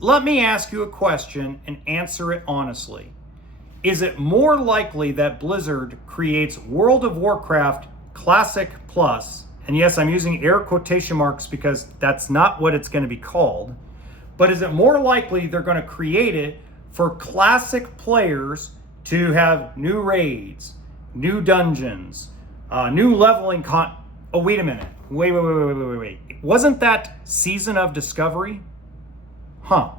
let me ask you a question and answer it honestly. Is it more likely that Blizzard creates World of Warcraft Classic Plus, and yes, I'm using air quotation marks because that's not what it's going to be called, but is it more likely they're going to create it for Classic players to have new raids, new dungeons, new leveling oh, wait a minute. Wait. Wasn't that Season of Discovery? Huh.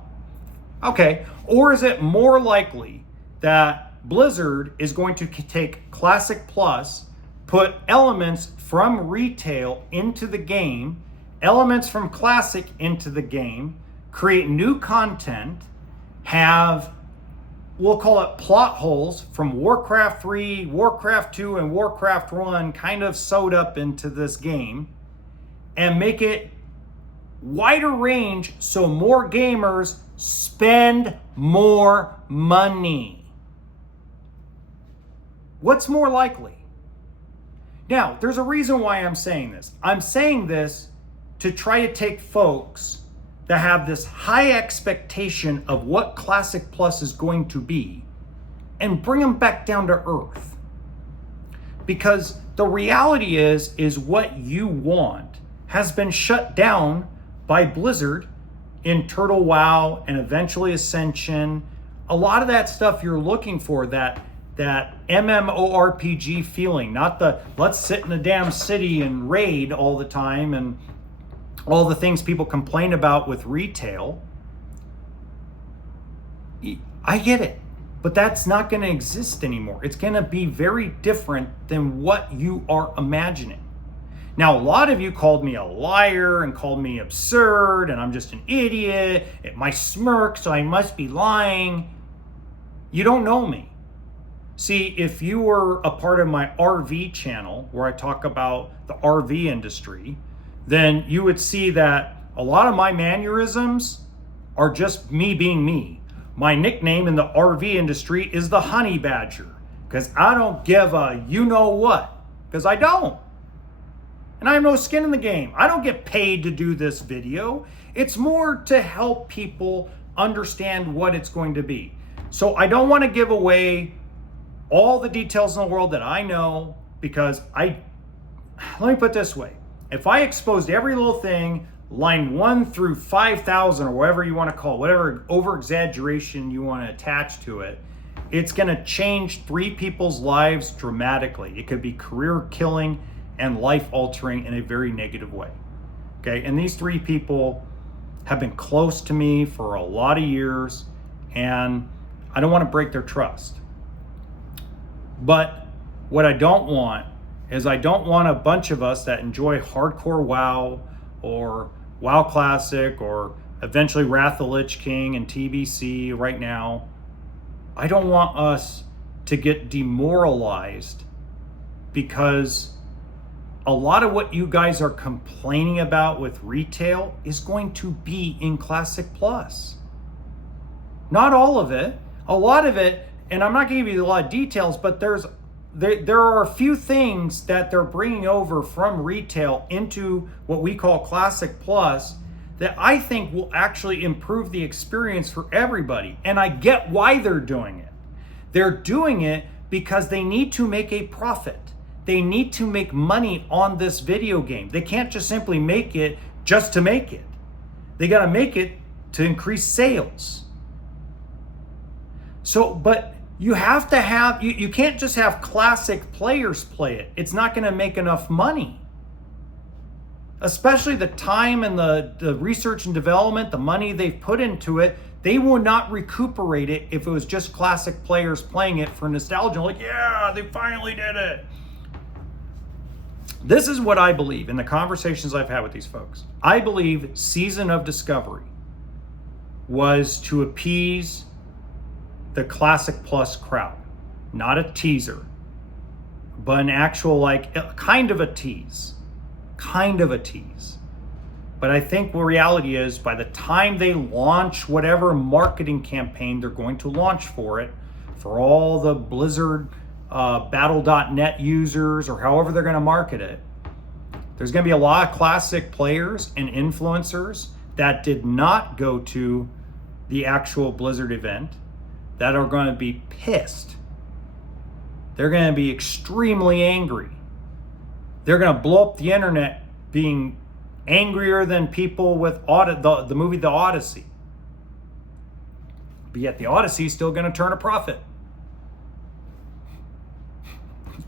Okay. Or is it more likely that Blizzard is going to take Classic Plus, put elements from retail into the game, elements from Classic into the game, create new content, have, we'll call it plot holes from Warcraft 3, Warcraft 2, and Warcraft 1 kind of sewed up into this game, and make it wider range so more gamers spend more money? What's more likely? Now, there's a reason why I'm saying this. I'm saying this to try to take folks that have this high expectation of what Classic Plus is going to be and bring them back down to earth. Because the reality is what you want has been shut down by Blizzard in Turtle WoW and eventually Ascension. A lot of that stuff you're looking for, that MMORPG feeling, not the let's sit in a damn city and raid all the time and all the things people complain about with retail. I get it, but that's not going to exist anymore. It's going to be very different than what you are imagining. Now, a lot of you called me a liar and called me absurd and I'm just an idiot. It might smirk, so I must be lying. You don't know me. See, if you were a part of my RV channel where I talk about the RV industry, then you would see that a lot of my mannerisms are just me being me. My nickname in the RV industry is the Honey Badger, because I don't give a you know what, because I don't. And I have no skin in the game. I don't get paid to do this video. It's more to help people understand what it's going to be. So I don't want to give away all the details in the world that I know, because let me put it this way. If I exposed every little thing, line 1 through 5,000 or whatever you want to call it, whatever over-exaggeration you want to attach to it, it's going to change 3 people's lives dramatically. It could be career-killing and life-altering in a very negative way. Okay, and these 3 people have been close to me for a lot of years, and I don't want to break their trust. But what I don't want is I don't want a bunch of us that enjoy hardcore WoW or WoW Classic or eventually Wrath of the Lich King and TBC right now. I don't want us to get demoralized because a lot of what you guys are complaining about with retail is going to be in Classic Plus. Not all of it, a lot of it, and I'm not going to give you a lot of details, but there are a few things that they're bringing over from retail into what we call Classic Plus that I think will actually improve the experience for everybody. And I get why they're doing it. They're doing it because they need to make a profit. They need to make money on this video game. They can't just simply make it just to make it. They got to make it to increase sales. So, but you have to have, you can't just have Classic players play it. It's not going to make enough money. Especially the time and the research and development, the money they've put into it, they will not recuperate it if it was just Classic players playing it for nostalgia. Like, yeah, they finally did it. This is what I believe in the conversations I've had with these folks. I believe Season of Discovery was to appease the Classic Plus crowd. Not a teaser, but an actual, like, kind of a tease. Kind of a tease. But I think the reality is by the time they launch whatever marketing campaign they're going to launch for it, for all the Blizzard Battle.net users or however they're going to market it, there's going to be a lot of Classic players and influencers that did not go to the actual Blizzard event that are going to be pissed. They're going to be extremely angry. They're going to blow up the internet being angrier than people with the movie The Odyssey. But yet the Odyssey is still going to turn a profit.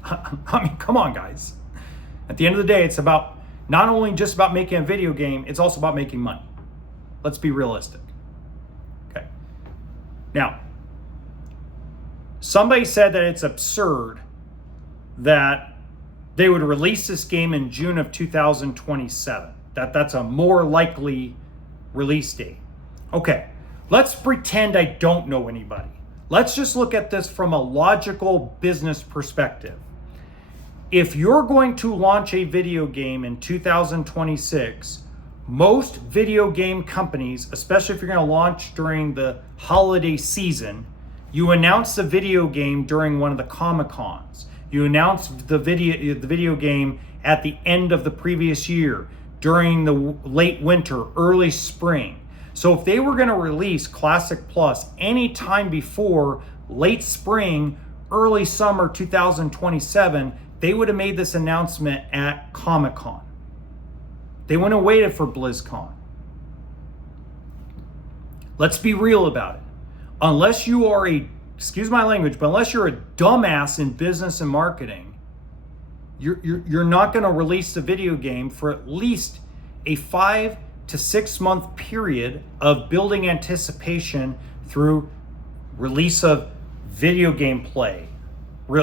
I mean, come on, guys. At the end of the day, it's about not only just about making a video game, it's also about making money. Let's be realistic. Okay. Now, somebody said that it's absurd that they would release this game in June of 2027. That's a more likely release date. Okay, let's pretend I don't know anybody. Let's just look at this from a logical business perspective. If you're going to launch a video game in 2026, most video game companies, especially if you're going to launch during the holiday season, you announce the video game during one of the Comic-Cons. You announce the video game at the end of the previous year, during the late winter, early spring. So if they were going to release Classic Plus anytime before late spring, early summer 2027, they would have made this announcement at Comic-Con. They wouldn't have waited for BlizzCon. Let's be real about it. Unless you are excuse my language, but unless you're a dumbass in business and marketing, you're not going to release the video game for at least a 5 to 6 month period of building anticipation through release of video game play,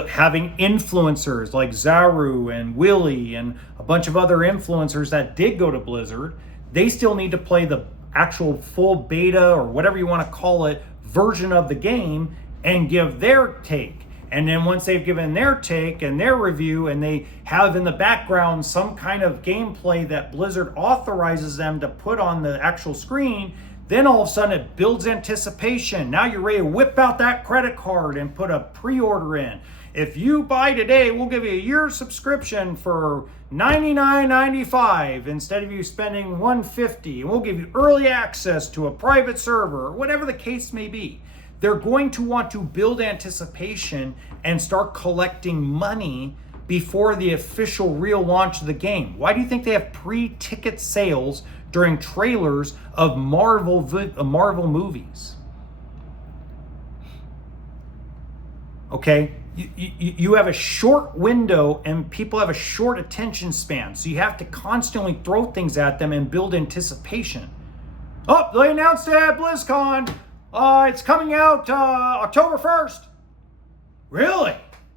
having influencers like Zaru and Willie and a bunch of other influencers that did go to Blizzard. They still need to play the actual full beta or whatever you want to call it version of the game and give their take. And then once they've given their take and their review, and they have in the background some kind of gameplay that Blizzard authorizes them to put on the actual screen, then all of a sudden it builds anticipation. Now you're ready to whip out that credit card and put a pre-order in. If you buy today, we'll give you a year subscription for $99.95 instead of you spending $150. And we'll give you early access to a private server, or whatever the case may be. They're going to want to build anticipation and start collecting money before the official real launch of the game. Why do you think they have pre-ticket sales during trailers of Marvel movies? Okay, you have a short window and people have a short attention span, so you have to constantly throw things at them and build anticipation. Oh, they announced it at BlizzCon. It's coming out October 1st. Really?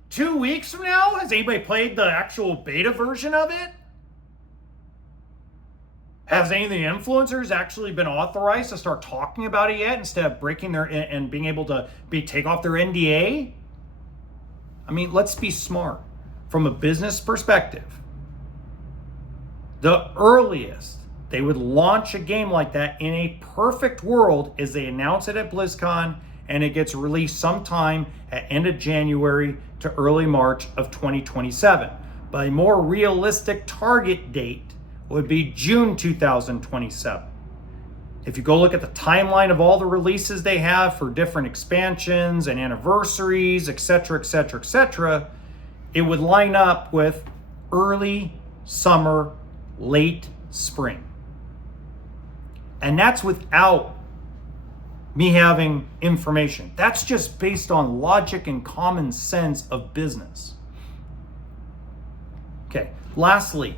2 weeks from now? Has anybody played the actual beta version of it? Has any of the influencers actually been authorized to start talking about it yet instead of breaking their and being able to take off their NDA? I mean, let's be smart. From a business perspective, the earliest they would launch a game like that in a perfect world is they announce it at BlizzCon and it gets released sometime at end of January to early March of 2027. But a more realistic target date would be June 2027. If you go look at the timeline of all the releases they have for different expansions and anniversaries, etc., etc., etc., it would line up with early summer, late spring. And that's without me having information. That's just based on logic and common sense of business. Okay, lastly,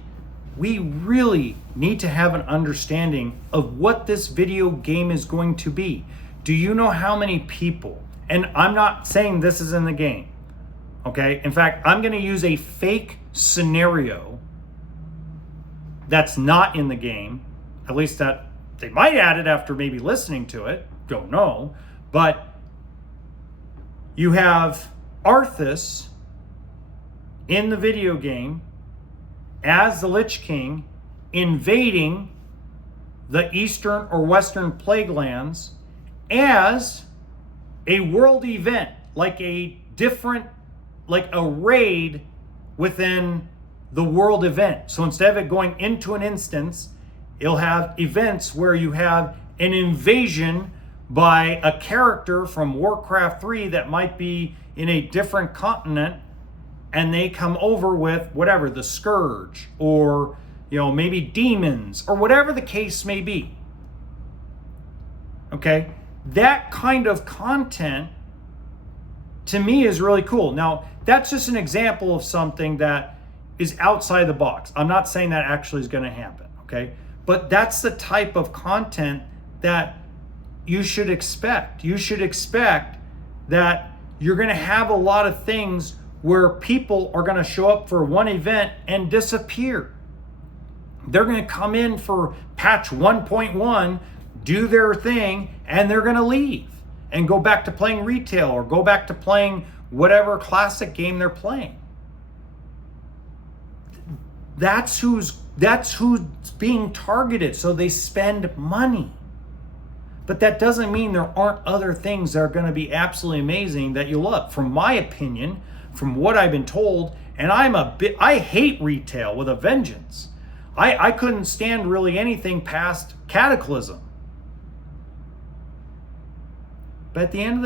we really need to have an understanding of what this video game is going to be. Do you know how many people, and I'm not saying this is in the game, okay? In fact, I'm gonna use a fake scenario that's not in the game, at least that they might add it after maybe listening to it, don't know, but you have Arthas in the video game as the Lich King invading the Eastern or Western Plague Lands as a world event, like a raid within the world event. So instead of it going into an instance, it'll have events where you have an invasion by a character from Warcraft 3 that might be in a different continent, and they come over with whatever, the Scourge, or maybe demons, or whatever the case may be. Okay? That kind of content to me is really cool. Now, that's just an example of something that is outside the box. I'm not saying that actually is going to happen, okay? But that's the type of content that you should expect. You should expect that you're going to have a lot of things where people are going to show up for one event and disappear. They're going to come in for patch 1.1, do their thing, and they're going to leave and go back to playing retail or go back to playing whatever classic game they're playing. That's who's being targeted, so they spend money. But that doesn't mean there aren't other things that are going to be absolutely amazing that you love. From my opinion, from what I've been told, and I hate retail with a vengeance. I couldn't stand really anything past Cataclysm. But at the end of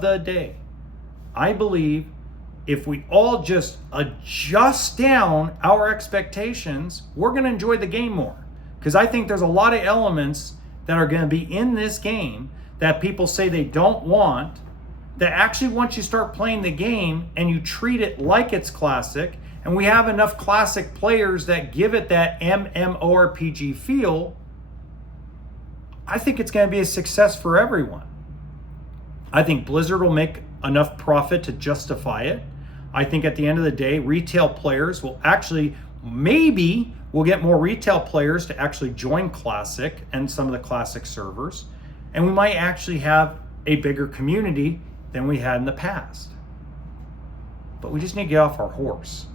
the day, I believe if we all just adjust down our expectations, we're going to enjoy the game more. Because I think there's a lot of elements that are going to be in this game that people say they don't want, that actually once you start playing the game and you treat it like it's classic, and we have enough classic players that give it that MMORPG feel, I think it's going to be a success for everyone. I think Blizzard will make enough profit to justify it. I think at the end of the day, retail players will actually, maybe we'll get more retail players to actually join Classic and some of the Classic servers. And we might actually have a bigger community than we had in the past. But we just need to get off our horse.